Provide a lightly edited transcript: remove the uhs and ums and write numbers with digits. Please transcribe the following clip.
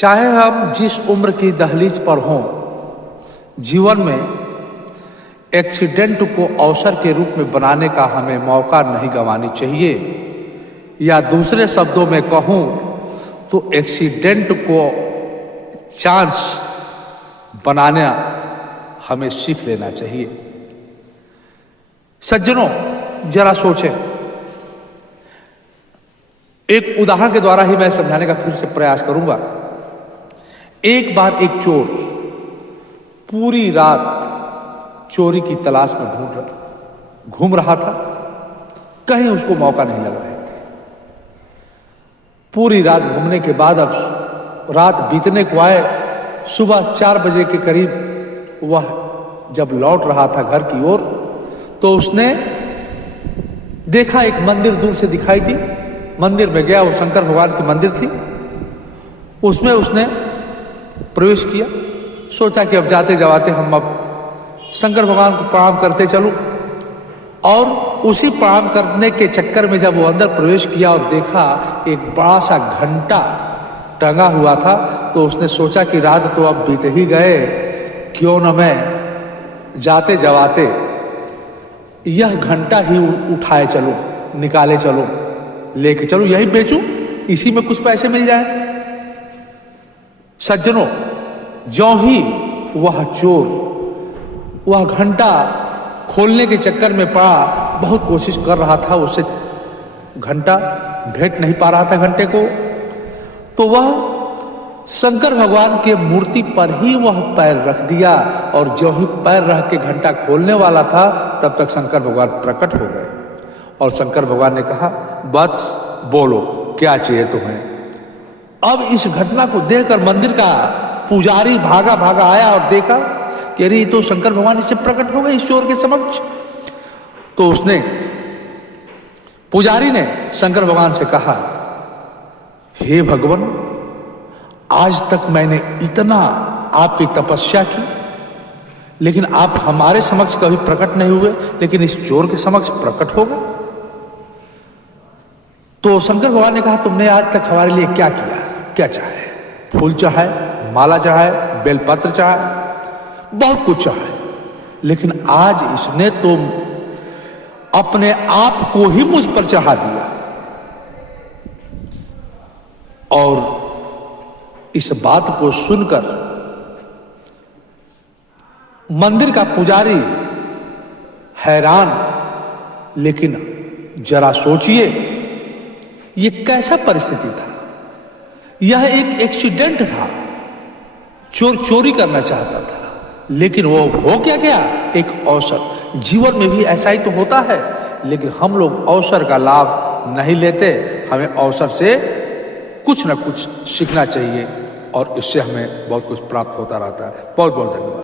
चाहे हम जिस उम्र की दहलीज पर हों, जीवन में एक्सीडेंट को अवसर के रूप में बनाने का हमें मौका नहीं गंवानी चाहिए। या दूसरे शब्दों में कहूं तो एक्सीडेंट को चांस बनाना हमें सीख लेना चाहिए। सज्जनों, जरा सोचें। एक उदाहरण के द्वारा ही मैं समझाने का फिर से प्रयास करूंगा। एक बार एक चोर पूरी रात चोरी की तलाश में घूम रहा था। कहीं उसको मौका नहीं लग रहे थे। पूरी रात घूमने के बाद अब रात बीतने को आए, सुबह 4 बजे के करीब वह जब लौट रहा था घर की ओर, तो उसने देखा एक मंदिर दूर से दिखाई दी। मंदिर में गया, वो शंकर भगवान की मंदिर थी। उसमें उसने प्रवेश किया। सोचा कि अब जाते जाते हम अब शंकर भगवान को प्रणाम करते चलूं। और उसी प्रणाम करने के चक्कर में जब वो अंदर प्रवेश किया और देखा एक बड़ा सा घंटा टंगा हुआ था, तो उसने सोचा कि रात तो अब बीत ही गए, क्यों न मैं जाते जाते यह घंटा ही उठाए चलूं, निकाले चलूं, लेके चलूं, यही बेचूं, इसी में कुछ पैसे मिल जाए। सज्जनों, ज्यों ही वह चोर वह घंटा खोलने के चक्कर में पड़ा, बहुत कोशिश कर रहा था, उसे घंटा भेंट नहीं पा रहा था घंटे को, तो वह शंकर भगवान के मूर्ति पर ही वह पैर रख दिया। और जो ही पैर रख के घंटा खोलने वाला था, तब तक शंकर भगवान प्रकट हो गए। और शंकर भगवान ने कहा, बस बोलो, क्या चाहिए तुम्हें। अब इस घटना को देखकर मंदिर का पुजारी भागा भागा आया और देखा कि अरे तो शंकर भगवान इससे प्रकट हो गए इस चोर के समक्ष। तो उसने, पुजारी ने शंकर भगवान से कहा, हे भगवान, आज तक मैंने इतना आपकी तपस्या की, लेकिन आप हमारे समक्ष कभी प्रकट नहीं हुए, लेकिन इस चोर के समक्ष प्रकट हो गए। तो शंकर भगवान ने कहा, तुमने आज तक हमारे लिए क्या किया, क्या चाहे, फूल चाहे, माला चाहे, बेलपत्र चाहे, बहुत कुछ चाहे, लेकिन आज इसने तो अपने आप को ही मुझ पर चढ़ा दिया। और इस बात को सुनकर मंदिर का पुजारी हैरान, लेकिन जरा सोचिए ये कैसा परिस्थिति था। यह एक एक्सीडेंट था। चोर चोरी करना चाहता था, लेकिन वो हो क्या गया, एक अवसर। जीवन में भी ऐसा ही तो होता है, लेकिन हम लोग अवसर का लाभ नहीं लेते। हमें अवसर से कुछ ना कुछ सीखना चाहिए और इससे हमें बहुत कुछ प्राप्त होता रहता है। बहुत बहुत धन्यवाद।